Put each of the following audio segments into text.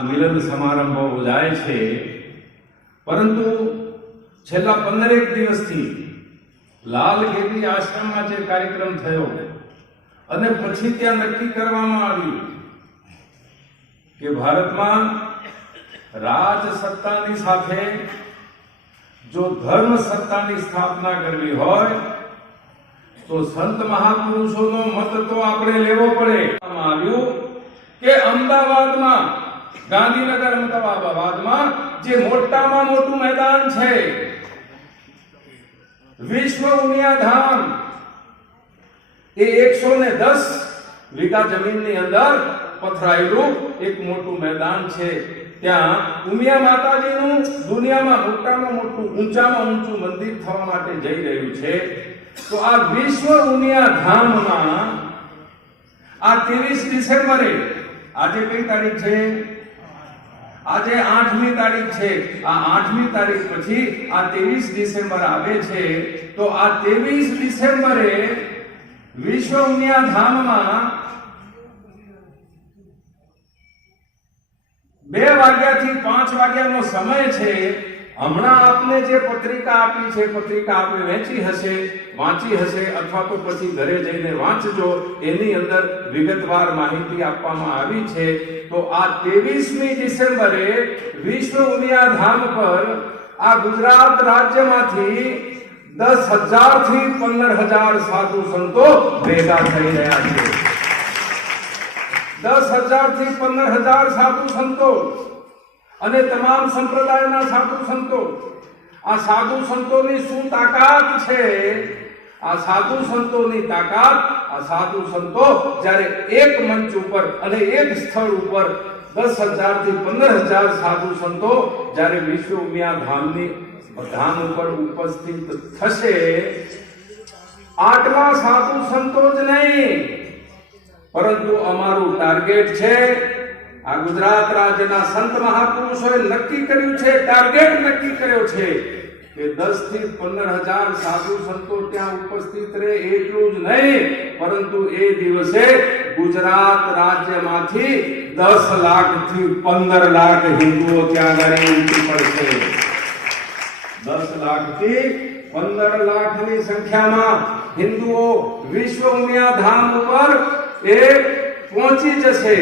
મિલન સમારંભો યોજાય છે, પરંતુ છેલ્લા 15 દિવસથી લાલ ગેડી આશ્રમમાં જે કાર્યક્રમ થયો અને પછી ત્યાં નક્કી કરવામાં આવ્યું કે ભારતમાં રાજ સત્તાની સાથે જો ધર્મ સત્તાની સ્થાપના કરવી હોય તો સંત મહાપુરુષોનો મત તો આપણે લેવો પડે. આવ્યું કે અમદાવાદમાં, ગાંધીનગર અમદાવાદમાં જે મોટામાં મોટું મેદાન છે, વિશ્વ ઉમિયા ધામ, એ 110 વીઘા જમીનની અંદર પથરાયેલું એક મોટું મેદાન છે. ત્યાં ઉમિયા માતાજીનું દુનિયામાં મોટામાં મોટું, ઊંચામાં ઊંચું મંદિર થવા માટે જઈ રહ્યું છે. તો આ વિશ્વ ઉમિયા ધામમાં આ 23 ડિસેમ્બરે, આજે કઈ તારીખ છે? આજે 8મી તારીખ છે. આ 8મી તારીખ પછી આ 23 ડિસેમ્બર આવે છે. તો આ 23 ડિસેમ્બરે વિશ્વ ઉમિયા ધામમાં 2 વાગ્યાથી 5 વાગ્યાનો સમય છે. હમણાં આપને જે પત્રિકા આપી છે, પત્રિકા આપને વાંચી હશે અથવા તો પછી ઘરે જઈને વાંચજો. એની અંદર વિગતવાર માહિતી આપવામાં આવી છે. તો આ 23મી ડિસેમ્બરે વિશ્વ ઉમિયા ધામ પર આ ગુજરાત રાજ્યમાંથી 10,000 થી 15,000 સાધુ સંતો ભેગા થઈ રહ્યા છે. 10,000 થી 15,000 સાધુ સંતો અને તમામ સંપ્રદાયના સાધુ સંતો. આ સાધુ સંતોની શું તાકાત છે? આ સાધુ સંતોની તાકાત, આ સાધુ સંતો જ્યારે એક મંચ ઉપર અને એક સ્થળ ઉપર 10,000 થી 15,000 સાધુ સંતો જ્યારે વિશ્વ ઉમિયા ધામ ઉપર ઉપસ્થિત થશે, આટલા સાધુ સંતો જ નહીં, પરંતુ અમારું ટાર્ગેટ છે, આ ગુજરાત રાજ્યના સંત મહાપુરુષોએ નક્કી કર્યું છે, ટાર્ગેટ નક્કી કર્યો છે કે 10 થી 15,000 સાધુ સંતો ત્યાં ઉપસ્થિત રહે. એટલું જ નહીં, પરંતુ એ દિવસે ગુજરાત રાજ્યમાંથી 10 લાખ થી 15 લાખ હિન્દુઓ ત્યાં આગળ ઉમટી પડશે. 10 લાખ થી 15 લાખની સંખ્યામાં હિન્દુઓ વિશ્વ ઉમિયા ધામ ઉપર એ પહોંચી જશે.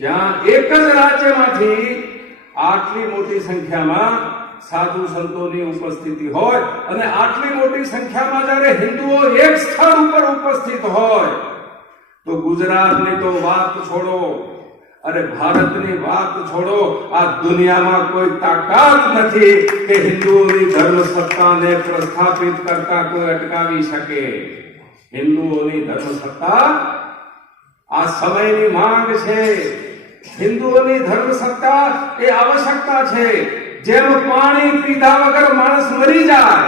જ્યાં એક જ રાજ્યમાંથી આટલી મોટી સંખ્યામાં સાધુ સંતોની ઉપસ્થિતિ હોય અને આટલી મોટી સંખ્યામાં જ્યારે હિન્દુઓ એક સ્થળ ઉપર ઉપસ્થિત હોય, તો ગુજરાતની તો વાત છોડો, અરે ભારતની વાત છોડો, આ દુનિયામાં કોઈ તાકાત નથી કે હિન્દુઓની ધર્મ સત્તાને પ્રસ્થાપિત કરતા કોઈ અટકાવી શકે. હિન્દુઓની ધર્મ સત્તા આ સમયની માંગ છે. હિન્દુઓની ધર્મ સત્તા એ આવશ્યકતા છે. જેમ પાણી પીધા વગર માણસ મરી જાય,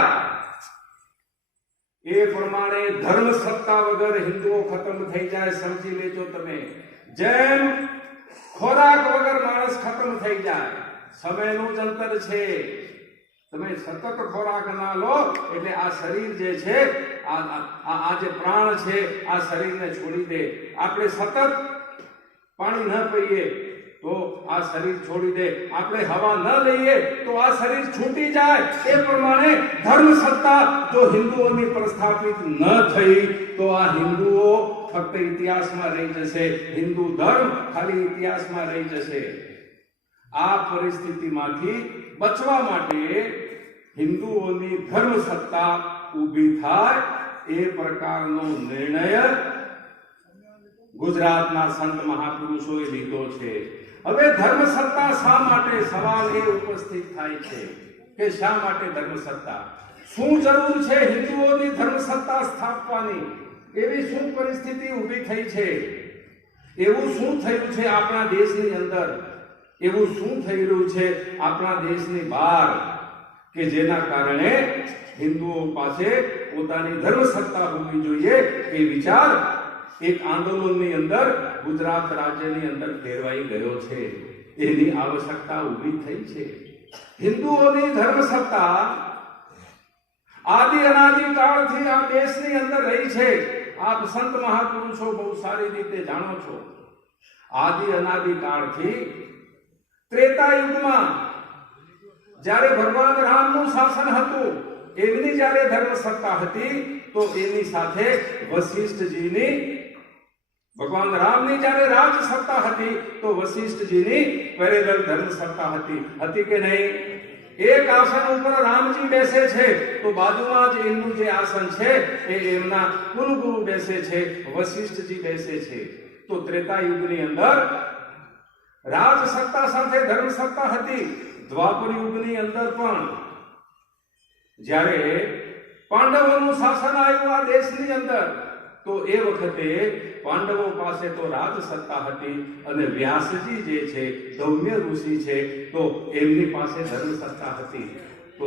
એ પ્રમાણે ધર્મ સત્તા વગર હિન્દુઓ ખતમ થઈ જાય. સમજી લેજો તમે. જેમ ખોરાક વગર માણસ ખતમ થઈ જાય, સમયનું જ અંતર છે. તમે સતત ખોરાક ના લો એટલે આ શરીર જે છે, આ જે પ્રાણ છે, આ શરીરને છોડી દે. આપણે સતત પાણી ન પીએ તો આ શરીર છોડી દે, આપણે હવા ન લઈએ તો આ શરીર છૂટી જાય. એ પ્રમાણે ધર્મ સત્તા જો હિન્દુઓની પ્રસ્થાપિત ન થઈ તો આ હિન્દુઓ ફક્ત ઇતિહાસમાં રહી જશે. હિન્દુ ધર્મ ખાલી ઇતિહાસમાં રહી જશે. આ પરિસ્થિતિમાંથી બચવા માટે હિન્દુઓની ધર્મ સત્તા ઊભી થાય એ પ્રકારનો નિર્ણય ગુજરાતના સંત મહાપુરુષોએ લીધો છે. હવે ધર્મ સત્તા શા માટે? સવાલ એ ઉપસ્થિત થાય છે કે શા માટે ધર્મ સત્તા? શું જરૂર છે હિન્દુઓની ધર્મ સત્તા સ્થાપવાની? એવી શું પરિસ્થિતિ ઊભી થઈ છે? એવું શું થયું છે આપણા દેશની અંદર? એવું શું થઈ રહ્યું છે આપણા દેશની બહાર કે જેના કારણે હિન્દુઓ પાસે પોતાની ધર્મ સત્તા હોવી જોઈએ એ વિચાર એક આંદોલનની અંદર ગુજરાત રાજ્યની અંદર ફેરવાઈ ગયો છે. એની આવશ્યકતા ઊભી થઈ છે. હિન્દુઓની ધર્મ સત્તા આદિ અનાદિ કાળથી આ દેશની અંદર રહી છે. આપ સંત મહાપુરુષો બહુ સારી રીતે જાણો છો. આદિ અનાદિ કાળથી ત્રેતા યુગમાં જ્યારે ભગવાન રામનું શાસન હતું, એમની જ્યારે ધર્મ સત્તા હતી, તો એની સાથે વશિષ્ઠજીની, ભગવાન રામની જ્યારે રાજ સત્તા હતી, તો વશિષ્ઠજીની પેરેલલ ધર્મ સત્તા હતી કે નહીં? એક આસન ઉપર રામજી બેસે છે, તો બાજુમાં જ એમનું જે આસન છે એ એમના કુલગુરુ બેસે છે, વશિષ્ઠજી બેસે છે. તો ત્રેતા યુગની અંદર રાજ સત્તા સાથે ધર્મ સત્તા હતી. દ્વાપર યુગની અંદર પણ જ્યારે પાંડવોનું શાસન આવ્યું આ દેશની અંદર, તો એ વખતે પાંડવો પાસે તો રાજ સત્તા હતી, અને વ્યાસજી જે છે, ધૌમ્ય ઋષિ છે, તો એમની પાસે ધર્મ સત્તા હતી. તો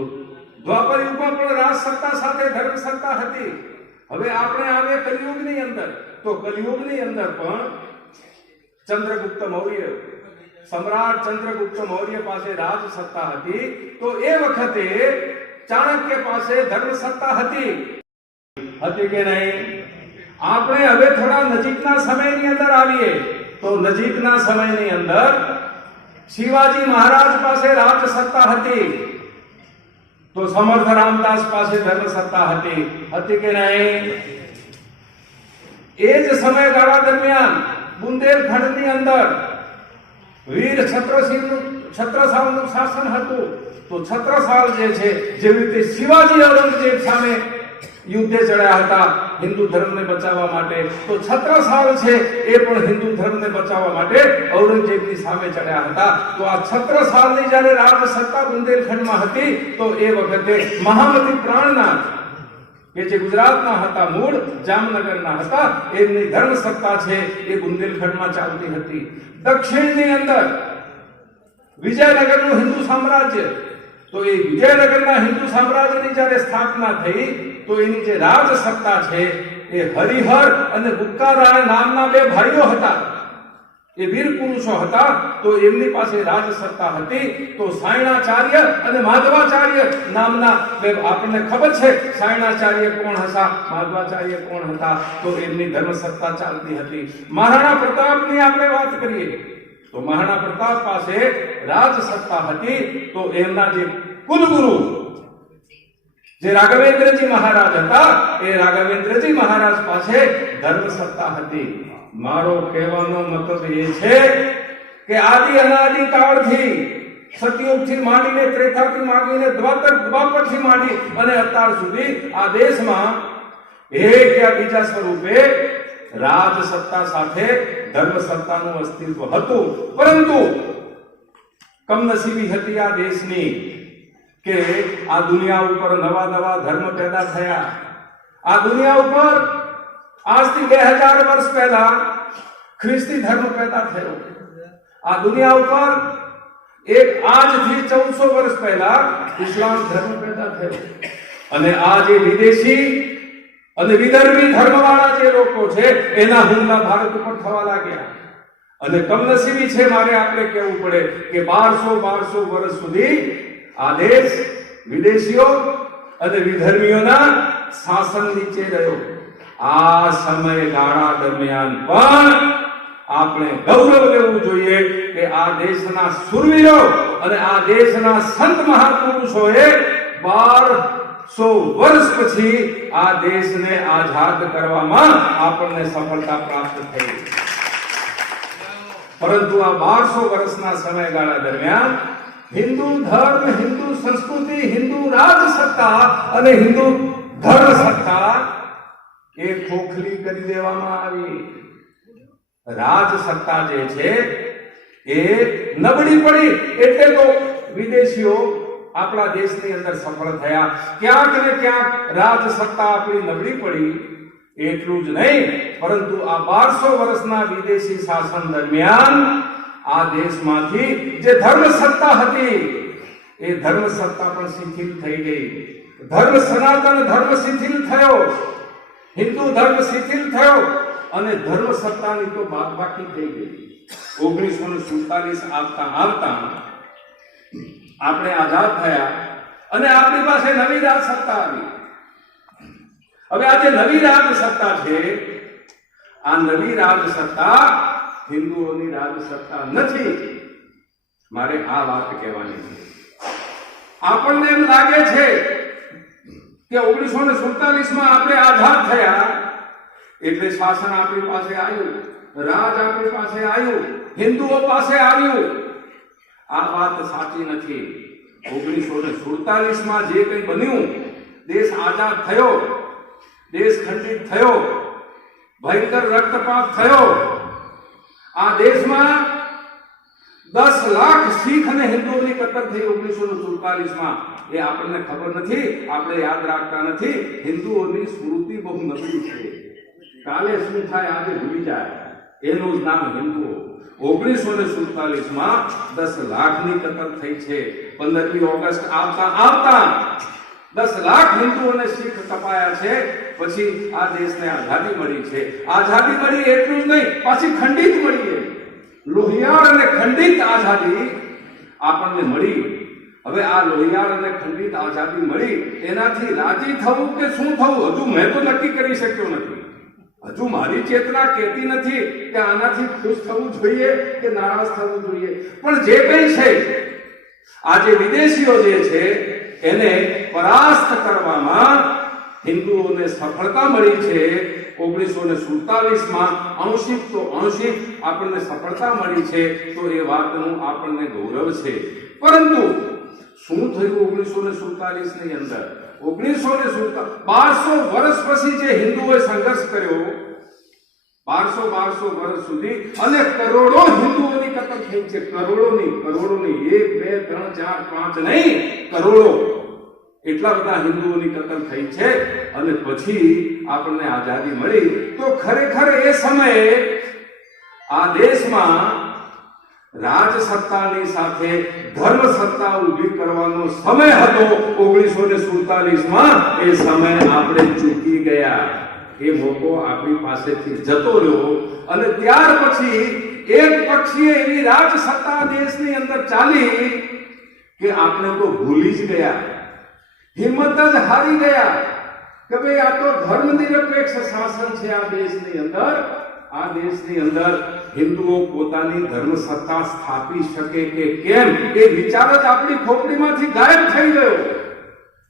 દ્વાપર યુગમાં પણ રાજ સત્તા સાથે ધર્મ સત્તા હતી. હવે આપણે આવે કલિયુગની અંદર, તો કલિયુગની અંદર પણ ચંદ્રગુપ્ત મૌર્ય, સમ્રાટ ચંદ્રગુપ્ત મૌર્ય પાસે રાજ સત્તા હતી. તો એ વખતે ચાણક્ય પાસે ધર્મ સત્તા હતી કે નહીં? આપણે હવે થોડા નજીકના સમયની અંદર આવીએ, તો નજીકના સમયની અંદર શિવાજી મહારાજ પાસે રાજ સત્તા હતી, તો સમર્થ રામદાસ પાસે ધર્મ સત્તા હતી કે નહીં? એ જ સમયગાળા દરમિયાન બુંદેલખંડની અંદર વીર છત્રસાલનું શાસન હતું. તો છત્રસાલ જે છે, જેવી રીતે શિવાજી ઔરંગઝેબ સામે યુદ્ધે ચડ્યા હતા હિન્દુ ધર્મને બચાવવા માટે, તો છત્રસાલ છે એ પણ હિન્દુ ધર્મને બચાવવા માટે ઔરંગઝેબની સામે ચડ્યા હતા. તો આ છત્રસાલની જ્યારે રાજ સત્તા બુંદેલખંડમાં હતી, તો એ વખતે મહામતી પ્રાણનાથ કે જે ગુજરાતના હતા, મૂળ જામનગરના હતા, એમની ધર્મ સત્તા છે એ બુંદેલખંડમાં ચાલતી હતી. દક્ષિણની અંદર વિજયનગરનું હિન્દુ સામ્રાજ્ય, તો એ વિજયનગરના હિન્દુ સામ્રાજ્યની જ્યારે સ્થાપના થઈ, તો એની જે રાજ સત્તા છે એ હરિહર અને બુક્કારાય નામના બે ભાઈઓ હતા, એ વીર પુરુષો હતા. તો એમની પાસે રાજ સત્તા હતી. તો સાયણાચાર્ય અને માધવાચાર્ય નામના બે, આપણને ખબર છે સાયણાચાર્ય કોણ હતા, માધવાચાર્ય કોણ હતા, તો એમની ધર્મ સત્તા ચાલતી હતી. મહારાણા પ્રતાપની આપણે વાત કરીએ, તો મહારાણા પ્રતાપ પાસે રાજ સત્તા હતી. તો એમના જે કુલગુરુ જે રાઘવેન્દ્રજી મહારાજ હતા, એ રાઘવેન્દ્રજી મહારાજ પાસે ધર્મ સત્તા હતી. મારો કહેવાનો મતલબ એ છે કે આદિ અનાદિ કાળથી, સતયુગથી માંડીને, ત્રેતાથી માંડીને, દ્વાપરથી માંડી અને અત્યાર સુધી આ દેશમાં એક યા બીજા સ્વરૂપે રાજ સત્તા સાથે ધર્મ સત્તાનું અસ્તિત્વ હતું. પરંતુ કમનસીબી હતી આ દેશની કે આ દુનિયા ઉપર નવા નવા ધર્મ પેદા થયા. આ દુનિયા ઉપર આજથી 2000 વર્ષ પહેલા ખ્રિસ્તી ધર્મ પેદા થયો. આ દુનિયા ઉપર આજથી 1400 વર્ષ પહેલા ઇસ્લામ ધર્મ પેદા થયો. અને આ જે વિદેશી અને વિદર્ભી ધર્મવાળા જે લોકો છે, એના હુમલા ભારત ઉપર થવા લાગ્યા. અને કમનસીબી છે, મારે આપણે કહેવું પડે કે 1200 વર્ષ સુધી આ દેશ વિદેશીઓ અને વિધર્મીઓના શાસન નીચે રહ્યો. આ સમયગાળા દરમિયાન પણ આપણે ગૌરવ લેવું જોઈએ કે આ દેશના શૂરવીરો અને આ દેશના સંત મહાપુરુષોએ 1200 વર્ષ પછી આ દેશને આઝાદ કરવામાં આપણને સફળતા પ્રાપ્ત થઈ. પરંતુ આ 1200 વર્ષના સમયગાળા દરમિયાન હિન્દુ ધર્મ, હિન્દુ સંસ્કૃતિ, હિન્દુ રાજ સત્તા અને હિન્દુ ધર્મ સત્તા એ ખોખલી કરી દેવામાં આવી. રાજ સત્તા જે છે એ નબળી પડી, એટલે તો વિદેશીઓ આપણા દેશની અંદર સફળ થયા. ક્યાંક ને ક્યાંક રાજ સત્તા આપણી નબળી પડી. એટલું જ નહીં, પરંતુ આ 1200 વર્ષના વિદેશી શાસન દરમિયાન આ દેશમાંથી જે ધર્મ સત્તા હતી, એ ધર્મ સત્તા પણ શિથિલ થઈ ગઈ. ધર્મ સનાતન ધર્મ શિથિલ થયો, હિન્દુ ધર્મ શિથિલ થયો અને ધર્મ સત્તાની તો બાદબાકી થઈ ગઈ. 1947 આવતા આપણે આઝાદ થયા અને આપણી પાસે નવી રાજ સત્તા આવી. હવે આ જે નવી રાજ સત્તા છે, આ નવી રાજ સત્તા હિન્દુઓની રાજ સત્તા નથી. મારે આ વાત કહેવાની છે. આપણને એમ લાગે છે કે 1947 આપણે આઝાદ થયા એટલે શાસન આપણી પાસે આવ્યું, રાજ આપણી પાસે આવ્યું, હિન્દુઓ પાસે આવ્યું. આ વાત સાચી નથી. 1947 જે કંઈ બન્યું, દેશ આઝાદ થયો, દેશ ખંડિત થયો, ભયંકર રક્તપાત થયો. આ દેશમાં 10 લાખ શીખ અને હિન્દુઓની કતલ થઈ 1947. એ આપણને ખબર નથી, આપણે યાદ રાખતા નથી. હિન્દુઓની સ્મૃતિ બહુ નબળી છે. કાલે શું થાય આજે ભૂલી જાય, એનું જ નામ હિન્દુઓ. 1947 10 લાખની કતલ થઈ છે. 15મી ઓગસ્ટ આવતા 10 લાખ હિન્દુ અને શીખ કપાયા છે. પછી આ દેશને આઝાદી મળી છે. આઝાદી મળી એટલું જ નહીં, પાછી ખંડિત મળી. લોહિયાળ અને ખંડિત આઝાદી આપણને મળી. હવે આ લોહિયાળ અને ખંડિત આઝાદી મળી, એનાથી રાજી થવું કે શું થવું હજુ મેં તો નક્કી કરી શક્યો નથી. હજુ મારી ચેતના કહેતી નથી કે આનાથી ખુશ થવું જોઈએ કે નારાજ થવું જોઈએ. પણ જે કંઈ છે, આજે વિદેશીઓ જે છે એને પરાસ્ત કરવામાં હિન્દુઓને સફળતા મળી છે. 1947 આંશિક તો આંશિક આપણને સફળતા મળી છે, તો એ વાતનું આપણને ગૌરવ છે. પરંતુ શું થયું 1947 ની અંદર? 1200 વર્ષ પછી જે હિન્દુઓએ સંઘર્ષ કર્યો, 1200 વર્ષ સુધી, અને કરોડો હિન્દુઓની કતલ થઈ છે. કરોડોની 1 2 3 4 5 નહીં, કરોડો. એટલા બધા હિન્દુઓની કતલ થઈ છે. અને પછી આપણને આઝાદી મળી. તો ખરેખર એ સમયે આ દેશમાં રાજ સત્તાની સાથે ધર્મ સત્તા ઊભી કરવાનો સમય હતો 1947. એ સમય આપણે ચૂકી ગયા. એ મોકો આપણી પાસેથી જતો રહ્યો. અને ત્યાર પછી એક પક્ષીય એવી રાજ સત્તા દેશની અંદર ચાલી કે આપણે તો ભૂલી જ ગયા, હિંમત જ હારી ગયા કે ભાઈ આ તો ધર્મનિરપેક્ષ શાસન છે આ દેશની અંદર. આ દેશની અંદર હિન્દુઓ પોતાની ધર્મ સત્તા સ્થાપી શકે કે કેમ, એ વિચાર જ આપણી ખોપડીમાંથી ગાયબ થઈ ગયો.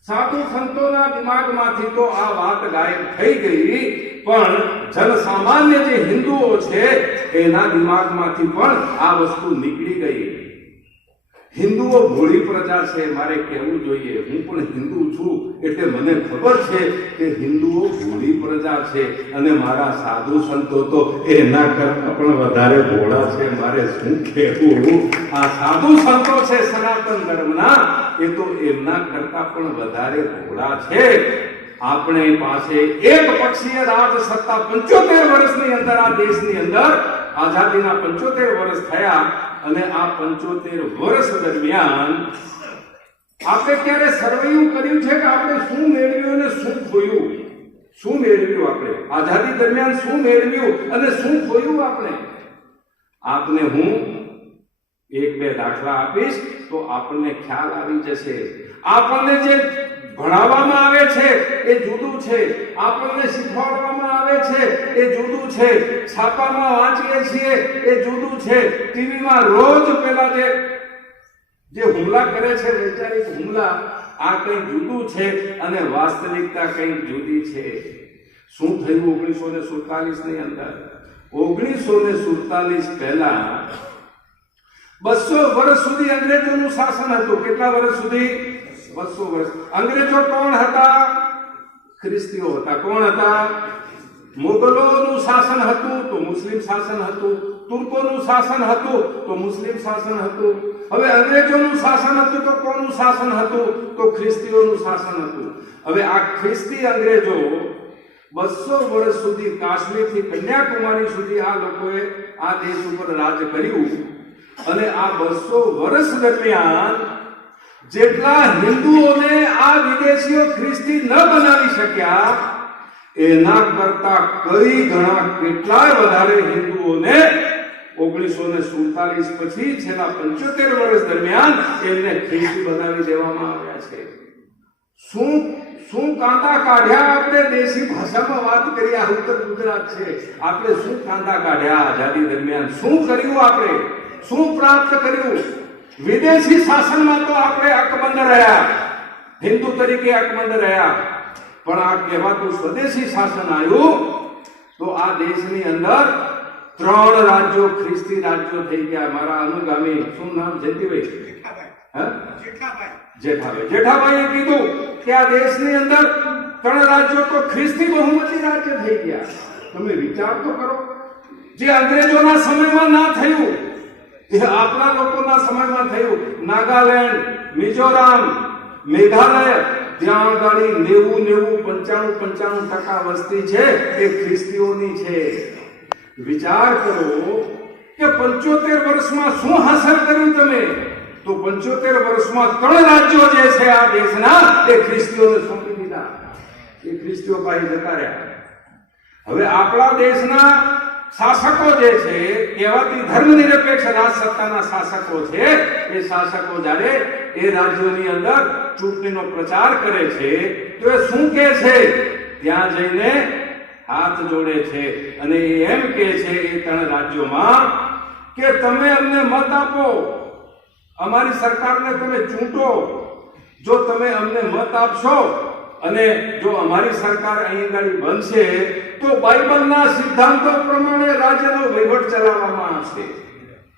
સાધુ સંતોના દિમાગમાંથી તો આ વાત ગાયબ થઈ ગઈ, પણ જનસામાન્ય જે હિન્દુઓ છે એના દિમાગમાંથી પણ આ વસ્તુ નીકળી ગઈ. હિન્દુઓ ભોળી પ્રજા છે, મારે કહેવું જોઈએ. હું પણ હિન્દુ છું એટલે મને ખબર છે કે હિન્દુઓ ભોળી પ્રજા છે. અને મારા સાધુ સંતો તો એના કરતા પણ વધારે ભોળા છે. મારે શું કહેવું, આ સાધુ સંતો છે સનાતન ધર્મના, એ તો એમના કરતા પણ વધારે ભોળા છે. આપણે પાસે એક પક્ષીય રાજ સત્તા 75 વર્ષની અંદર આ દેશની અંદર આઝાદીના 75 વર્ષ થયા. અને આ 75 વર્ષ દરમિયાન આપણે ક્યારે સર્વેયુ કર્યું છે કે આપણે શું મેળવ્યું અને શું ખોયું? શું મેળવ્યું આપણે આઝાદી દરમિયાન? શું મેળવ્યું અને શું ખોયું આપણે? આપને હું 1-2 દાખલા આપીશ તો આપણને ખ્યાલ આવી જશે. આપણને જે ભણાવવામાં આવે છે એ જુદું છે, આપણને શીખવાડવામાં આવે છે એ જુદું છે, છાપામાં વાંચીએ છીએ એ જુદું છે, ટીવીમાં રોજ પેલા જે હુમલા કરે છે, વૈચારિક હુમલા, આ કંઈ જુદું છે અને વાસ્તવિકતા કંઈ જુદી છે. શું થયું 1947 ની અંદર? 1947 પહેલા 200 વર્ષ સુધી અંગ્રેજોનું શાસન હતું. કેટલા વર્ષ સુધી? 200 વર્ષ. અંગ્રેજો કોણ હતા? ખ્રિસ્તીઓ હતા. કોણ હતા? મુગલોનું શાસન હતું તો મુસ્લિમ શાસન હતું, તુર્કોનું શાસન હતું તો મુસ્લિમ શાસન હતું. હવે અંગ્રેજોનું શાસન હતું તો કોનું શાસન હતું? તો ખ્રિસ્તીઓનું શાસન હતું. હવે આ ખ્રિસ્તી અંગ્રેજો 200 વર્ષ સુધી, કાશ્મીરથી કન્યાકુમારી સુધી આ લોકોએ આ દેશ ઉપર રાજ કર્યું. અને આ 200 વર્ષ દરમિયાન જેટલા હિન્દુઓને આ વિદેશીઓ ખ્રિસ્તી ન બનાવી શક્યા, એના કરતા કઈ ગણા કેટલાય વધારે હિન્દુઓને 1947 પછી છેલ્લા 75 વર્ષ દરમિયાન એમને ખ્રિસ્તી બનાવી દેવામાં આવ્યા છે. શું કાંદા કાઢ્યા આપણે? દેશી ભાષામાં વાત કરીએ, આ ઉત્તર ગુજરાત છે, આપણે શું કાંદા કાઢ્યા આઝાદી દરમિયાન? શું કર્યું આપણે? શું પ્રાપ્ત કર્યું? વિદેશી શાસનમાં તો આપણે અકબંધ રહ્યા, હિન્દુ તરીકે અકબંધ રહ્યા, પણ આ કહેવાતું સ્વદેશી શાસન આવ્યું તો આ દેશની અંદર 3 રાજ્યો ખ્રિસ્તી રાજ્યો થઈ ગયા. મારા અનુગામી શું નામ? જયંતિભાઈ જેઠાભાઈએ કીધું કે આ દેશની અંદર 3 રાજ્યો તો ખ્રિસ્તી બહુમતી રાજ્ય થઈ ગયા. તમે વિચાર તો કરો, જે અંગ્રેજોના સમયમાં ના થયું એ આપણા લોકોના સમયમાં થયું. નાગાલેન્ડ, મિઝોરામ, મેઘાલય, ત્યાં આગળ 90-95% વસ્તી છે એ ખ્રિસ્તીઓની છે. વિચાર કરો કે 75 વર્ષમાં શું હાંસલ કર્યું તમે? તો 75 વર્ષમાં 3 રાજ્યો જે છે આ દેશના એ ખ્રિસ્તીઓને સોંપી દીધા. એ ખ્રિસ્તીઓ પાસે જતા રહ્યા. હવે આપણા દેશના શાસકો જે છે, કહેવાતી ધર્મનિરપેક્ષ રાજસત્તાના શાસકો છે, એ શાસકો જ્યારે એ રાજ્યોની અંદર ચૂંટણીનો પ્રચાર કરે છે તો એ શું કહે છે? ત્યાં જઈને હાથ જોડે છે અને એમ કહે છે એ 3 રાજ્યોમાં કે તમે અમને મત આપો, અમારી સરકારને તમે ચૂંટો. જો તમે અમને મત આપશો અને જો અમારી સરકાર અહીં આગળ બનશે તો બાઇબલના સિદ્ધાંતો પ્રમાણે રાજ્યનો વહીવટ ચલાવવામાં આવશે.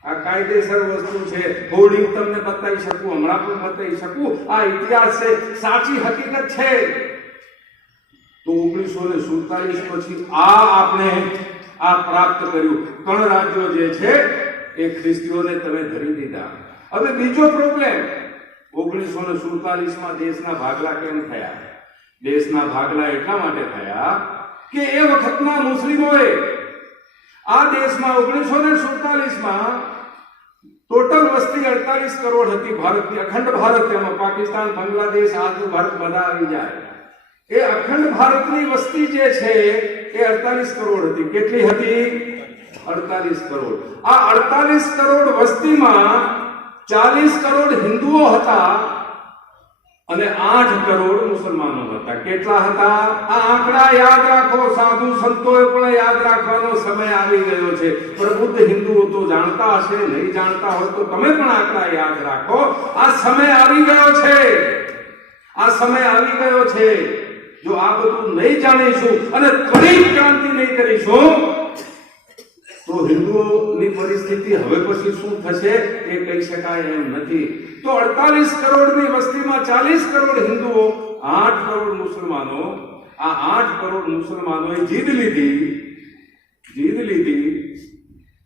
આ કાયદેસર વસ્તુ છે. હોર્ડિંગ તમને બતાવી શકું, હમણાં પણ બતાવી શકું. આ ઇતિહાસ છે, સાચી હકીકત છે. તો 1947 પછી આપણે આ પ્રાપ્ત કર્યું. 3 રાજ્યો જે છે એ ખ્રિસ્તીઓને તમે ધરી દીધા. હવે બીજો પ્રોબ્લેમ, 1947માં દેશના ભાગલા કેમ થયા? દેશના ભાગલા એટલા માટે થયા કે એ વખતના મુસ્લિમોએ આ દેશમાં 1947માં ટોટલ વસ્તી 48 કરોડ હતી ભારતની, અખંડ ભારત, તેમાં પાકિસ્તાન, બાંગ્લાદેશ, આજુ ભારત બધા આવી જાય. એ અખંડ ભારતની વસ્તી જે છે એ 48 કરોડ હતી. કેટલી હતી? 48 કરોડ. આ 48 કરોડ વસ્તીમાં 40 કરોડ હિન્દુઓ હતા અને 8 કરોડ મુસલમાનો હતા. કેટલા હતા? આ આંકડા યાદ રાખો. સાધુ સંતોએ પણ યાદ રાખવાનો સમય આવી ગયો છે. પ્રબુદ્ધ હિન્દુઓ તો જાણતા હશે, નહીં જાણતા હોય તો તમે પણ આંકડા યાદ રાખો. આ સમય આવી ગયો છે. આ સમય આવી ગયો છે. જો આ બધું નહીં જાણીશું અને ત્વરિત ક્રાંતિ નહીં કરીશું તો હિન્દુઓની પરિસ્થિતિ હવે પછી શું થશે એ કહી શકાય એમ નથી. તો 48 કરોડની વસ્તીમાં 40 કરોડ હિન્દુઓ, 8 કરોડ મુસલમાનો. આ 8 કરોડ મુસલમાનોએ જીદ લીધી.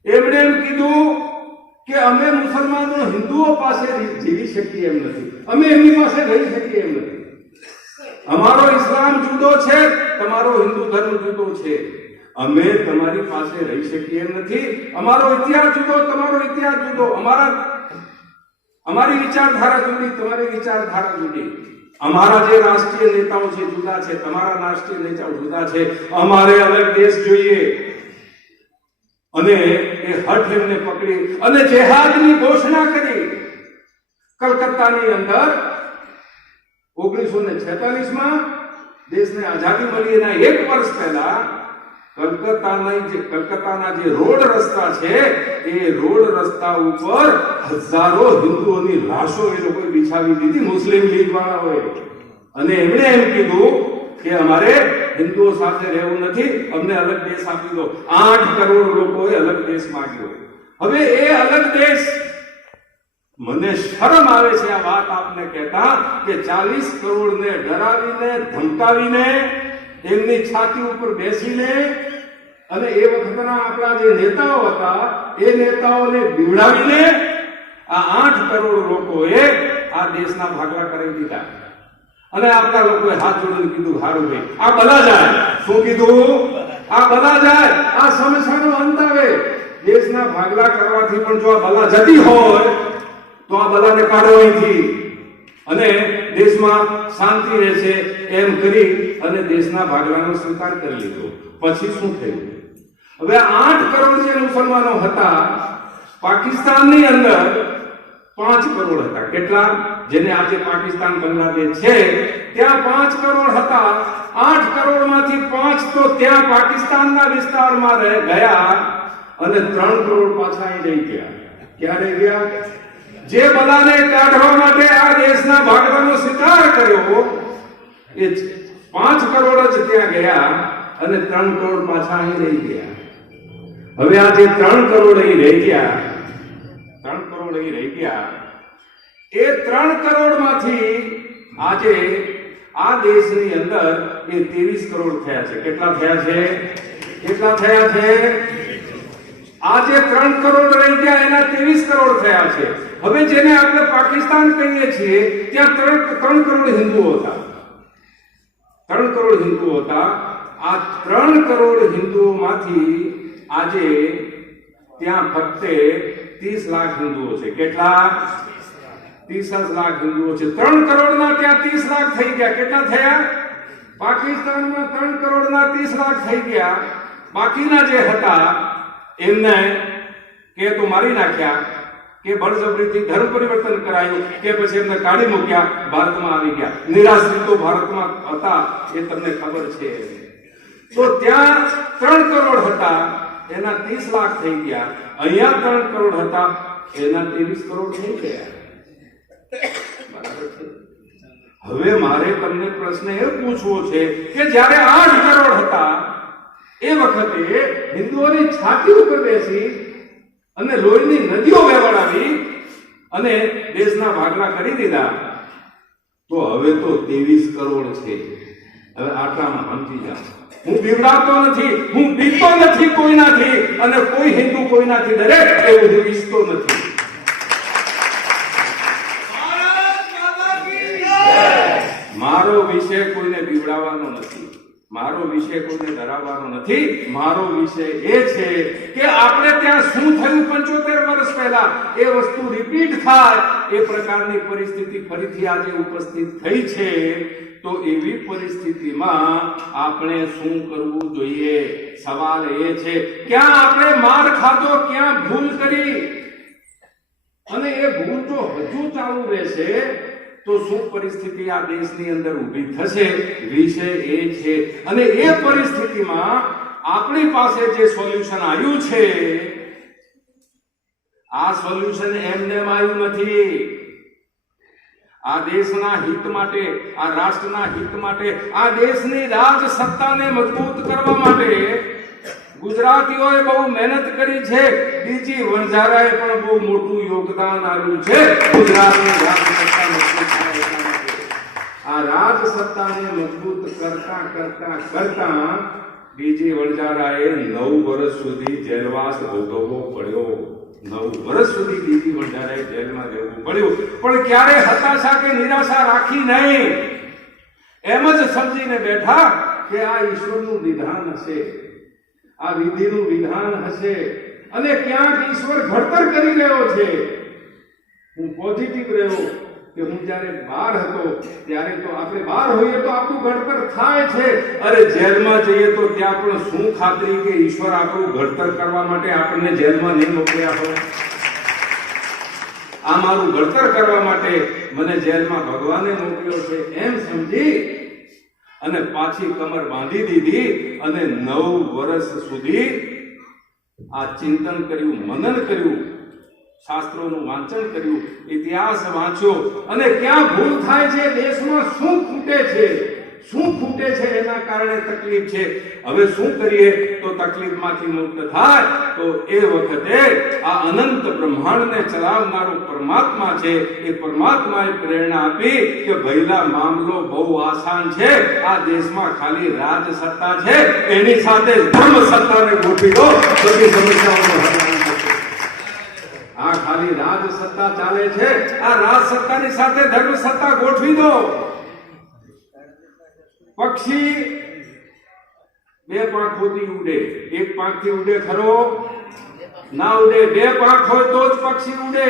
એમણે એમ કીધું કે અમે મુસલમાનો હિન્દુઓ પાસે જીવી શકીએ એમ નથી, અમે એમની પાસે રહી શકીએ એમ નથી. અમારો ઇસ્લામ જુદો છે, તમારો હિન્દુ ધર્મ જુદો છે. અમે તમારી પાસે રહી શકીએ એમ નથી. અમારો ઇતિહાસ જુદો, તમારો ઇતિહાસ જુદો. અમારી વિચારધારા જુદી, તમારી વિચારધારા જુદી. અમારા જે રાષ્ટ્રીય નેતાઓ છે જુદા છે, તમારા રાષ્ટ્રીય નેતાઓ જુદા છે. અમારે અલગ દેશ જોઈએ. અને એ હઠ એમને પકડી અને જેહાદની ઘોષણા કરી. કલકત્તાની અંદર 1946માં દેશને આઝાદી મળી એના 1 વર્ષ પહેલા કલકત્તાના જે રોડ રસ્તા છે એ રોડ રસ્તા ઉપર હજારો હિન્દુઓની લાશો એ લોકોએ બિછાવી દીધી, મુસ્લિમ લીગ વાળાઓએ. અને એમણે એમ કીધું કે અમારે હિન્દુઓ સાથે રહેવું નથી, અમને અલગ દેશ આપી દો. 8 કરોડ લોકોએ અલગ દેશ માંગ્યો. હવે એ અલગ દેશ, મને શરમ આવે છે આ વાત આપને કહેતા કે 40 કરોડને ડરાવીને, ધમકાવીને, એમની છાતી ઉપર બેસીને અને એ વખતના આપણા જે નેતાઓ હતા એ નેતાઓને બીવડાવીને આ 8 કરોડ લોકોએ આ દેશના ભાગલા કરી દીધા. અને આપણા લોકોએ હાથ જોડીને કીધું, હારું ભાઈ આ બલા જાય. શું કીધું? આ બલા જાય, આ સમસ્યાનો અંત આવે. દેશના ભાગલા કરવાથી પણ જો આ બલા જતી હોય તો આ બલાને કાઢો અહીંથી અને દેશમાં શાંતિ રહેશે એમ કરી અને દેશના ભાગલાનો સ્વીકાર કરી લીધો. પછી શું થયું? હવે 8 કરોડ જે મુસલમાનો હતા, પાકિસ્તાનની અંદર 5 કરોડ હતા. કેટલા? જેને આજે પાકિસ્તાન, બાંગ્લાદેશ છે ત્યાં 5 કરોડ હતા. 8 કરોડમાંથી 5 તો ત્યાં પાકિસ્તાનના વિસ્તારમાં ગયા અને 3 કરોડ પાછા અહીં રહી ગયા. ક્યાં રહી ગયા? જે બધાને કાઢવા માટે આ દેશના ભાગવાનો સ્વીકાર કર્યો એ 5 કરોડ જ ત્યાં ગયા અને 3 કરોડ પાછા અહીં રહી ગયા. હવે આ જે 3 કરોડ અહીં રહી ગયા, 3 કરોડ અહીં રહી ગયા, એ 3 કરોડમાંથી આજે આ દેશની અંદર એ 23 કરોડ થયા છે. કેટલા થયા છે? કેટલા થયા છે? આજે 3 કરોડ રહી ગયા, એના 23 કરોડ થયા છે. હવે જેને આપણે પાકિસ્તાન કહીએ છીએ ત્યાં 3 કરોડ હિન્દુઓ હતા. 3 કરોડ હિન્દુઓ હતા. આ 3 કરોડ હિન્દુઓમાંથી આજે ત્યાં ફક્ત 30 લાખ હિન્દુઓ છે. કેટલા? 30 લાખ હિન્દુઓ છે. 3 કરોડના ત્યાં 30 લાખ થઈ ગયા. કેટલા થયા? પાકિસ્તાનમાં 3 કરોડના 30 લાખ થઈ ગયા. બાકીના જે હતા એમને કે તો મારી નાખ્યા, કે બળજબરીથી ધર્મ પરિવર્તન કરાયું, કે પછી એમને કાઢી મૂક્યા, ભારતમાં આવી ગયા. નિરાશ્રિતો ભારતમાં હતા એ તમને ખબર છે. તો ત્યાં 3 કરોડ હતા, એના 30 લાખ થઈ ગયા. અહીંયા 3 કરોડ હતા, એના 23 કરોડ થઈ ગયા. બરાબર છે? હવે મારે તમને પ્રશ્ન એ પૂછવો છે કે જ્યારે 8 કરોડ હતા એ વખતે હિન્દુઓની છાતી ઉપર બેસી અને લોહીની નદીઓ વહેવડાવી અને દેશના ભાગલા કરી દીધા, તો હવે તો 23 કરોડ છે. હવે આટલામાં સમજી જાઓ. હું બીવડાવતો નથી, હું બીતો નથી કોઈનાથી, અને કોઈ હિન્દુ કોઈનાથી ડરે એવું હું ઈચ્છતો નથી. મારો વિષય કોઈને બીવડાવવાનો નથી, મારો વિષય કોઈને ડરાવવાનો નથી. મારો વિષય એ છે કે આપણે ત્યાં શું થયું 75 વર્ષ પહેલા એ વસ્તુ રિપીટ થાય એ પ્રકારની પરિસ્થિતિ ફરીથી આજે ઉપસ્થિત થઈ છે. તો એવી પરિસ્થિતિમાં આપણે શું કરવું જોઈએ? સવાલ એ છે, ક્યાં આપણે માર ખાધો, ક્યાં ભૂલ કરી, અને એ ભૂલ જો હજુ ચાલુ રહેશે તો શું પરિસ્થિતિ આ દેશની અંદર ઊભી થશે? વિષય એ છે. અને એ પરિસ્થિતિમાં આપણી પાસે જે સોલ્યુશન આવ્યું છે, આ સોલ્યુશન એમને આવ્યું નથી. આ દેશના હિત માટે, આ રાષ્ટ્રના હિત માટે, આ દેશની રાજ સત્તાને મજબૂત કરવા માટે ગુજરાતીઓએ બહુ મહેનત કરી છે. બીજી વણઝારાએ પણ બહુ મોટું યોગદાન આપ્યું છે ગુજરાતની રાજ સત્તા મજબૂત થાય એટલા માટે. આ રાજ સત્તાને મજબૂત કરતા કરતા કરતા બીજી વણઝારાએ 9 વર્ષ સુધી જેલવાસ ભોગવવો પડ્યો. 9 વર્ષ સુધી બીજી વણઝારાએ જેલમાં રહેવું પડ્યું. પણ ક્યારે હતાશા કે નિરાશા રાખી નહીં. એમ જ સમજીને બેઠા કે આ ઈશ્વરનું વિધાન હશે, આ વિધિનું વિધાન હશે, અને ક્યાંક ઈશ્વર ઘડતર કરી રહ્યો છે. હું પોઝિટિવ રહ્યો કે હું જ્યારે બહાર હતો ત્યારે તો આપણે બહાર હોઈએ તો આપણું ઘડતર થાય છે. અરે જેલમાં જઈએ તો ત્યાં પણ શું ખાતરી કે ઈશ્વર આપણું ઘડતર કરવા માટે આપણને જેલમાં નહીં મોકલ્યા હોય? આ મારું ઘડતર કરવા માટે મને જેલમાં ભગવાને મોકલ્યો છે એમ સમજી અને પાછી કમર બાંધી દીધી અને 9 વર્ષ સુધી આ ચિંતન કર્યું, મનન કર્યું, શાસ્ત્રોનું વાંચન કર્યું, ઇતિહાસ વાંચ્યો, અને ક્યાં ભૂલ થાય છે, દેશમાં શું ખૂટે છે, શું ખૂટે છે, એના કારણે તકલીફ છે. હવે શું કરીએ તો તકલીફમાંથી મુક્ત થાય? તો એ વખતે આ અનંત બ્રહ્માંડને ચલાવનારો પરમાત્મા છે, એ પરમાત્માએ પ્રેરણા આપી કે ભઈલા મામલો બહુ આસાન છે. આ દેશમાં ખાલી રાજ સત્તા છે, એની સાથે ધર્મ સત્તાને ગોઠવી દો, બધી સમસ્યાઓનો હલ આવી શકે. આ ખાલી રાજ સત્તા ચાલે છે, આ રાજ સત્તાની સાથે ધર્મ સત્તા ગોઠવી દો. પક્ષી 2 પાંખોથી ઉડે, 1 પાંખથી ઉડે ખરો? ના ઉડે. 2 પાંખ હોય તો જ પક્ષી ઉડે.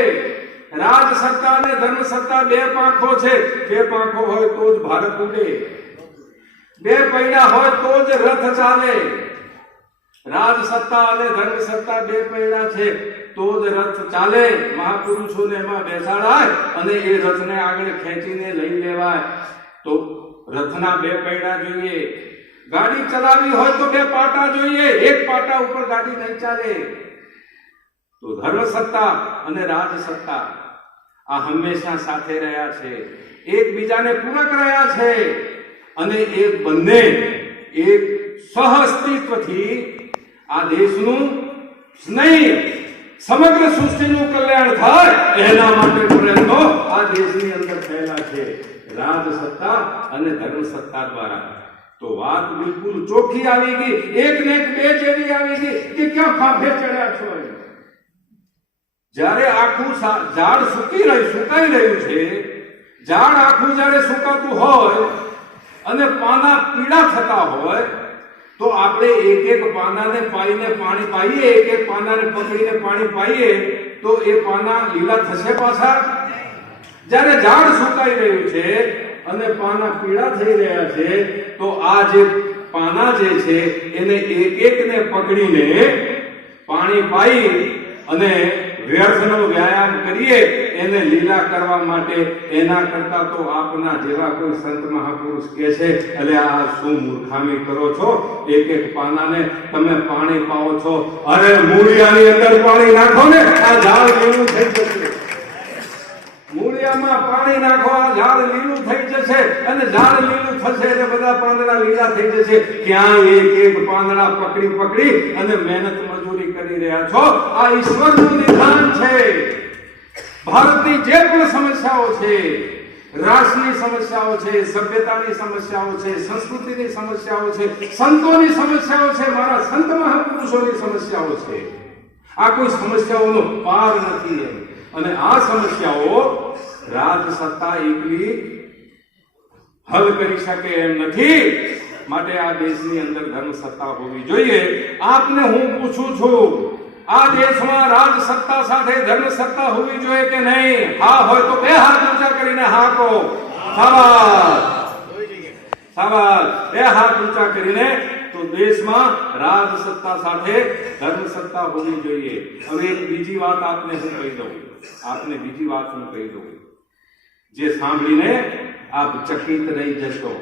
રાજ સત્તા અને ધર્મ સત્તા 2 પાંખો છે. 2 પાંખો હોય તો જ ભારત ઉડે. 2 પૈડા હોય તો જ રથ ચાલે. રાજ સત્તા અને ધર્મ સત્તા 2 પૈડા છે તો જ રથ ચાલે. મહાપુરુષોને એમાં બેસાડાય અને એ રથને આગળ ખેંચીને લઈ લેવાય. તો રથના 2 પૈડા જોઈએ. ગાડી ચલાવી હોય તો 2 પાટા જોઈએ. 1 પાટા ઉપર ગાડી નહીં ચાલે. તો ધર્મ સત્તા અને રાજ સત્તા આ હંમેશા સાથે રહ્યા છે, એકબીજાને પૂરક રહ્યા છે અને એ બંને એક સહઅસ્તિત્વથી આ દેશનું નહીં સમગ્ર સૃષ્ટિનું કલ્યાણ થાય એના માટે પ્રયત્નો આ દેશની અંદર થયેલા છે, રાજસત્તા અને ધર્મસત્તા દ્વારા. તો વાત બિલકુલ ચોખ્ખી આવી ગઈ, એક ને એક બે જેવી આવી ગઈ કે ક્યાં ફાફે ચડ્યા છો. જ્યારે આખું ઝાડ સુકાઈ રહ્યું છે, ઝાડ આખું જ્યારે સુકાતું હોય અને પાના પીળા થતા હોય તો આપણે એક એક પાનાને પાઈને પાણી પાઈએ, એક એક પાનાને પકડીને પાણી પાઈએ તો એ પાના લીલા થશે પાછા? જ્યારે ઝાડ સુકાઈ રહ્યું છે અને પાના પીળા થઈ રહ્યા છે તો આ જે પાના જે છે એને એક એકને પકડીને પાણી પાઈ અને વ્યર્થનો વ્યાયામ કરીએ એને લીલા કરવા માટે. એના કરતા તો આપના જેવા કોઈ સંત મહાપુરુષ કહે છે, એટલે આ શું મૂર્ખામી કરો છો, એક એક પાનાને તમે પાણી પાઓ છો. અરે મૂળિયાની અંદર પાણી નાખો ને, આ ઝાડ લીલું થઈ જશે. મૂળિયામાં પાણી નાખો, આ ઝાડ લીલું થઈ જશે અને ઝાડ લીલું થશે એટલે બધા પાંદડા લીલા થઈ જશે. ક્યાં એક એક પાંદડા પકડી અને મહેનત મજૂરી કરી રહ્યા છો. આ ઈશ્વરનું નિધાન છે. ભારતની જે પણ સમસ્યાઓ છે, રાષ્ટ્રની સમસ્યાઓ છે, સભ્યતાની સમસ્યાઓ છે, સંસ્કૃતિની સમસ્યાઓ છે, સંતોની સમસ્યાઓ છે, મારા સંત મહાપુરુષોની સમસ્યાઓ છે. આ કોઈ સમસ્યાઓનો પાર નથી અને આ સમસ્યાઓ રાજસત્તા એકલી હલ કરી શકે એમ નથી. માટે આ દેશની અંદર ધર્મસત્તા હોવી જોઈએ. આપને હું પૂછું છું, આ દેશમાં રાજસત્તા સાથે ધર્મસત્તા હોવી જોઈએ કે નહીં? હા હોય તો બે હાથ ઊંચા કરીને હા કહો. શાબાશ શાબાશ, બે હાથ ઊંચા કરીને. તો દેશમાં રાજસત્તા સાથે ધર્મસત્તા હોવી જોઈએ. હવે એક બીજી વાત આપને હું કહી દઉં, જે સાંભળીને આપ ચકિત રહી જશો.